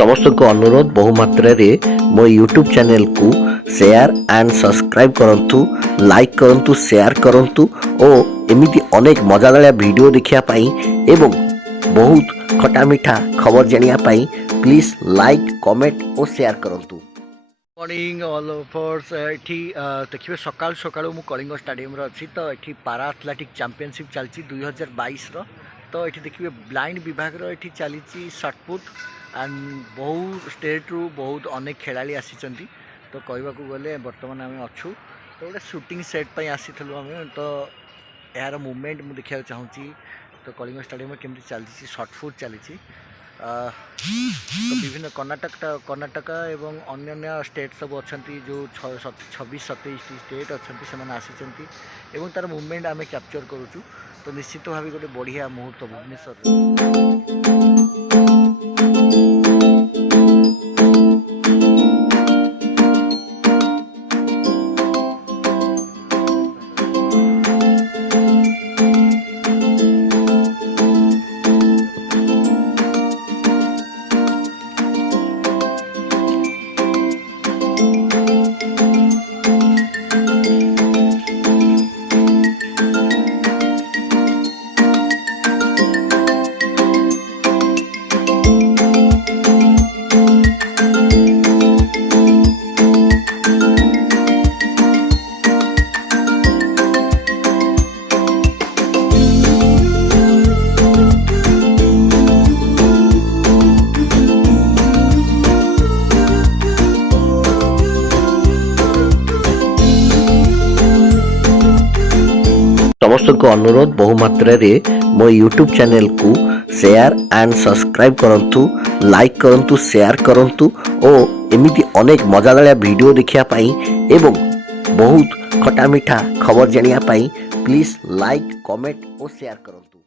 समस्त को अनुरोध बहुमात्रा रे मो यूट्यूब चैनल को शेयर एंड सब्सक्राइब करंतु, लाइक करंतु, शेयर करंतु और एमिति अनेक मजादार वीडियो देखिया पाई एवं बहुत खटा मीठा खबर जानिया पाई प्लीज लाइक कमेंट और शेयर करंतु। मॉर्निंग ऑल ऑफर्स एठी देखिए सकाल सकाल मु कलिंग स्टेडियम रे अछि तो एठी पारा एथलेटिक चैंपियनशिप चलची 2022 रो। तो एठी देखिए ब्लाइंड विभाग रो एठी चलीची शॉटपुट एंड बहुत स्टेट रु बहुत अनेक खेलाड़ी आसीचंती। तो कहबा को गले वर्तमान आम अच्छू तो गोटे शूटिंग सेट पर आसीलु आम तो यार मूवमेंट मुझे देखा चाहूँगी। तो कलिंग स्टेडियम केमती चलती शॉटपुट चली तो विभिन्न कर्णाटक एवं अन्य स्टेट सब अच्छा जो 26-27 स्टेट अच्छा से आसी तार मूवमेंट आम कैप्चर करुचु। तो निश्चित भाव गोटे बढ़िया मुहूर्त भुवनेश्वर। समस्त को अनुरोध बहुमात्रा रे मो यूट्यूब चैनल को शेयर एंड सब्सक्राइब करंतु, लाइक करंतु, शेयर करंतु और एमिति अनेक मजादार वीडियो देखिया पाई एवं बहुत खटा मीठा खबर जानिया पाई प्लीज लाइक कमेंट और शेयर करंतु।